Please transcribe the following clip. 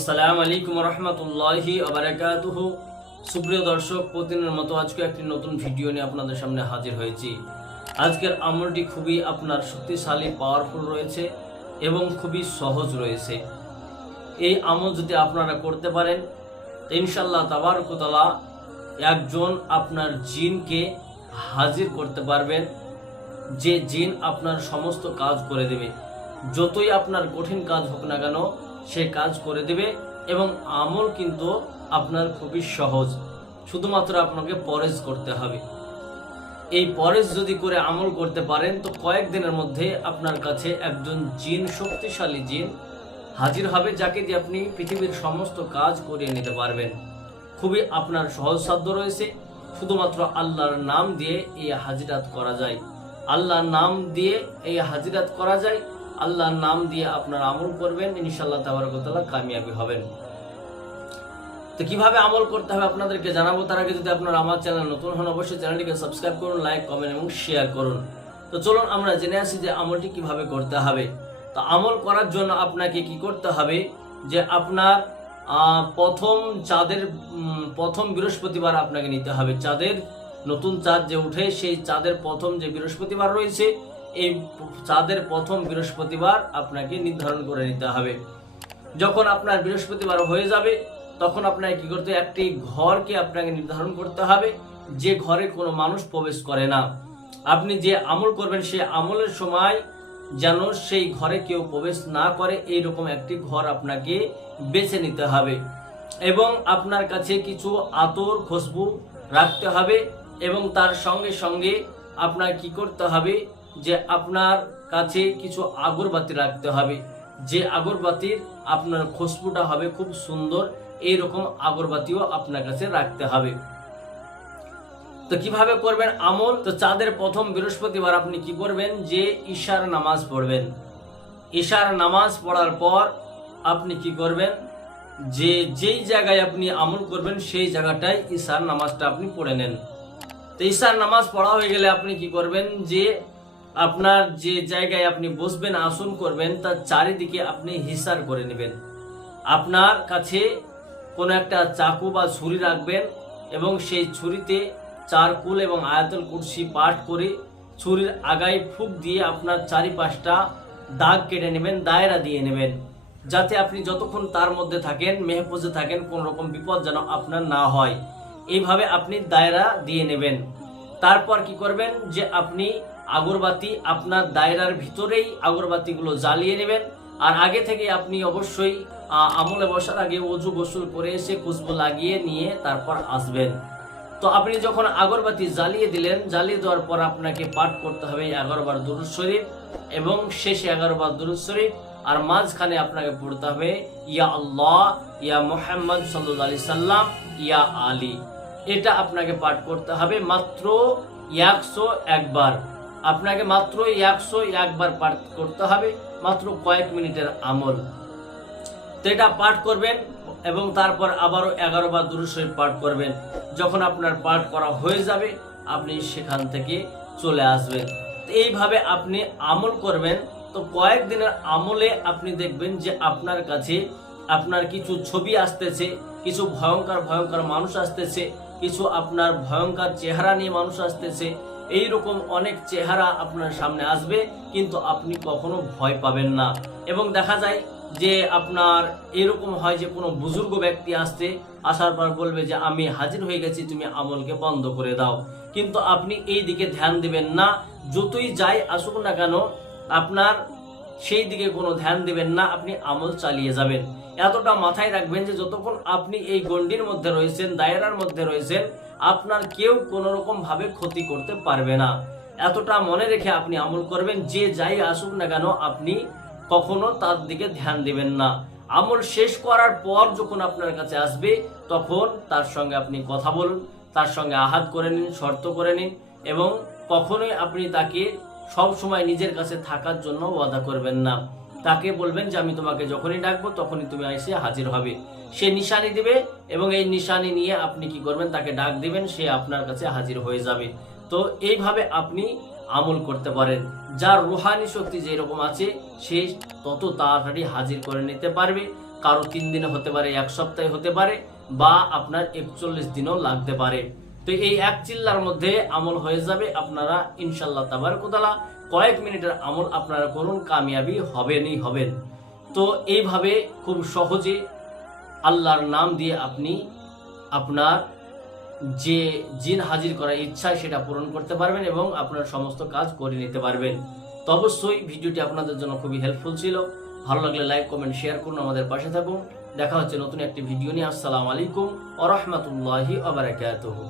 আসসালামু আলাইকুম রহমতুল্লাহি ওয়া বারাকাতুহু। সুপ্রিয় দর্শক, প্রতিদিনের মতো আজকে একটি নতুন ভিডিও নিয়ে আপনাদের সামনে হাজির হয়েছি। আজকের আমলটি খুবই আপনার শক্তিশালী, পাওয়ারফুল রয়েছে এবং খুবই সহজ রয়েছে। এই আমল যদি আপনারা করতে পারেন, ইনশাআল্লাহ তাবারক ওয়া তাআলা একজন আপনার জিনকে হাজির করতে পারবেন, যে জিন আপনার সমস্ত কাজ করে দেবে। যতই আপনার কঠিন কাজ হোক না কেন, সে কাজ করে দেবে। এবং আমল কিন্তু আপনার খুবই সহজ, শুধুমাত্র আপনাকে পরেজ করতে হবে। এই পরেজ যদি করে আমল করতে পারেন, তো কয়েকদিনের মধ্যে আপনার কাছে একজন জিন, শক্তিশালী জিন হাজির হবে, যাকে দিয়ে আপনি পৃথিবীর সমস্ত কাজ করিয়ে নিতে পারবেন। খুবই আপনার সহজসাধ্য রয়েছে। শুধুমাত্র আল্লাহর নাম দিয়ে এই হাজিরাত করা যায়। আল্লাহর নাম দিয়ে এই হাজিরাত করা যায়। আল্লাহর নাম দিয়ে আপনার আমল করবেন, ইনশাআল্লাহ তাবারক ওয়া তাআলা কামিয়াবি হবেন। তো কিভাবে আমল করতে হবে আপনাদেরকে জানাবো। তার আগে যদি আপনারা আমার চ্যানেল নতুন হন, অবশ্যই চ্যানেলটিকে সাবস্ক্রাইব করুন, লাইক, কমেন্ট এবং শেয়ার করুন। তো চলুন আমরা জেনে আসি যে আমলটি কিভাবে করতে হবে। তো আমল করার জন্য আপনাকে কি করতে হবে, যে আপনার প্রথম বৃহস্পতিবার আপনাকে নিতে হবে। চাঁদের নতুন চাঁদ যে উঠে, সেই চাঁদের প্রথম যে বৃহস্পতিবার রয়েছে, এই চাঁদের প্রথম বৃহস্পতিবার আপনাকে নির্ধারণ করে নিতে হবে। যখন আপনার বৃহস্পতিবার হয়ে যাবে, তখন আপনাকে কি করতে হবে, একটি ঘরকে আপনাকে নির্ধারণ করতে হবে, যে ঘরে কোনো মানুষ প্রবেশ করে না। আপনি যে আমল করবেন, সেই আমলের সময় যেন সেই ঘরে কেউ প্রবেশ না করে, এইরকম একটি ঘর আপনাকে বেছে নিতে হবে। এবং আপনার কাছে কিছু আতর, খুশবু রাখতে হবে। এবং তার সঙ্গে সঙ্গে আপনার কি করতে হবে, যে আপনার কাছে কিছু আগরবাতি রাখতে হবে, যে আগরবাতির আপনার খুশবুটা হবে খুব সুন্দর, এইরকম আগরবাতিও আপনার কাছে রাখতে হবে। তো কিভাবে করবেন আমল? তো চাঁদের প্রথম বৃহস্পতিবার আপনি কি করবেন, যে ঈশার নামাজ পড়বেন। ঈশার নামাজ পড়ার পর আপনি কি করবেন, যে যেই জায়গায় আপনি আমল করবেন, সেই জায়গাটায় ঈশার নামাজটা আপনি পড়ে নেন। তো ঈশার নামাজ পড়া হয়ে গেলে আপনি কি করবেন, যে আপনার যে জায়গায় আপনি বসবেন, আসন করবেন, তার চারিদিকে আপনি হিসার করে নেবেন। আপনার কাছে কোনো একটা চাকু বা ছুরি রাখবেন, এবং সেই ছুরিতে 4 কুল এবং আয়াতুল কুরসি পাঠ করে ছুরির আগায় ফুঁক দিয়ে আপনার চারিপাশটা দাগ কেটে নেবেন, দায়রা দিয়ে নেবেন, যাতে আপনি যতক্ষণ তার মধ্যে থাকেন, মেহফুজে থাকেন, কোন রকম বিপদ যেন আপনার না হয়। এইভাবে আপনি দায়রা দিয়ে নেবেন। তারপর কি করবেন, যে আপনি আগরবাতি আপনার দায়রার ভিতরেই আগরবাতিগুলো জ্বালিয়ে নেবেন। আর আগে থেকে আপনি অবশ্যই আমলে বসার আগে ওযু গোসল করে এসে খুশবু লাগিয়ে নিয়ে তারপর আসবেন। তো আপনি যখন আগরবাতি জ্বালিয়ে দিলেন, জ্বালিয়ে দেওয়ার পর আপনাকে পাঠ করতে হবে 11 বার দুরূদ শরীফ, এবং শেষে 11 বার দুরূদ শরীফ, আর মাঝখানে আপনাকে পড়তে হবে ইয়া আল্লাহ, ইয়া মুহাম্মদ সাল্লাল্লাহু আলাইহি সাল্লাম, ইয়া আলী। এটা আপনাকে পাঠ করতে হবে মাত্র 101 বার। আপনাকে মাত্র 101 বার পাঠ করতে হবে, মাত্র কয়েক মিনিটের আমল। তো এটা পাঠ করবেন, এবং তারপর আবারও 11 বার দুরূদ শরীফ পাঠ করবেন। যখন আপনার পাঠ করা হয়ে যাবে, আপনি সেখান থেকে চলে আসবেন। তো এইভাবে আপনি আমল করবেন। তো কয়েকদিনের আমলে আপনি দেখবেন যে আপনার কাছে আপনার কিছু ছবি আসতেছে, কিছু ভয়ঙ্কর ভয়ঙ্কর মানুষ আসতেছে, কিছু আপনার ভয়ঙ্কর চেহারা নিয়ে মানুষ আসতেছে। এইরকম অনেক চেহারা আপনার সামনে আসবে, কিন্তু আপনি কখনো ভয় পাবেন না। এবং দেখা যায় যে আপনার এরকম হয় যে কোনো বুজুর্গ ব্যক্তি আসছে, আসার পর বলবে যে আমি হাজির হয়ে গেছি, তুমি আমলকে বন্ধ করে দাও। কিন্তু আপনি এই দিকে ধ্যান দিবেন না। যতই যাই আসুক না কেন, আপনার সেই দিকে কোনো ধ্যান দিবেন না, আপনি আমল চালিয়ে যাবেন। এতটা মাথায় রাখবেন যে যতক্ষণ আপনি এই গণ্ডির মধ্যে রয়েছেন, দায়রার মধ্যে রয়েছেন, আপনার কেউ কোনো রকম ভাবে ক্ষতি করতে পারবে না। এতটা মনে রেখে আপনি আমল করবেন। যে যাই আসুক না কেন, আপনি কখনো তার দিকে ধ্যান দিবেন না। আমল শেষ করার পর যখন আপনার কাছে আসবে, তখন তার সঙ্গে আপনি কথা বলুন, তার সঙ্গে আহাত করে নিন, শর্ত করে নিন, এবং কখনোই আপনি তাকে সব সময় নিজের কাছে থাকার জন্য ওয়াদা করবেন না। তাকে বলবেন যে আমি তোমাকে যখনই ডাকবো তখনই তুমি এসে হাজির হবে। সে নিশানি দিবে, এবং এই নিশানি নিয়ে আপনি কি করবেন, তাকে ডাক দিবেন, সে আপনার কাছে হাজির হয়ে যাবে। তো এইভাবে আপনি আমল করতে পারেন। যার রুহানি শক্তি যেরকম আছে, সে তত তাড়াতাড়ি হাজির করে নিতে পারবে। কারো 3 দিনে হতে পারে, 1 সপ্তাহে হতে পারে, বা আপনার 41 দিনও লাগতে পারে। তো এই এক চিল্লার মধ্যে আমল হয়ে যাবে আপনারা ইনশাআল্লাহ তাবারক ওয়া তাআলা। কয়েক মিনিটের আমল আপনারা করুন, কামিয়াবি হবেন। তো এইভাবে খুব সহজে আল্লাহর নাম দিয়ে আপনি আপনার যে জিন হাজির করার ইচ্ছা সেটা পূরণ করতে পারবেন এবং আপনার সমস্ত কাজ করে নিতে পারবেন। তো অবশ্যই ভিডিওটি আপনাদের জন্য খুবই হেল্পফুল ছিল। ভালো লাগলে লাইক, কমেন্ট, শেয়ার করুন, আমাদের পাশে থাকুন। দেখা হচ্ছে নতুন একটি ভিডিও নিয়ে। আসসালামু আলাইকুম ওয়া রাহমাতুল্লাহি ওয়া বারাকাতুহু।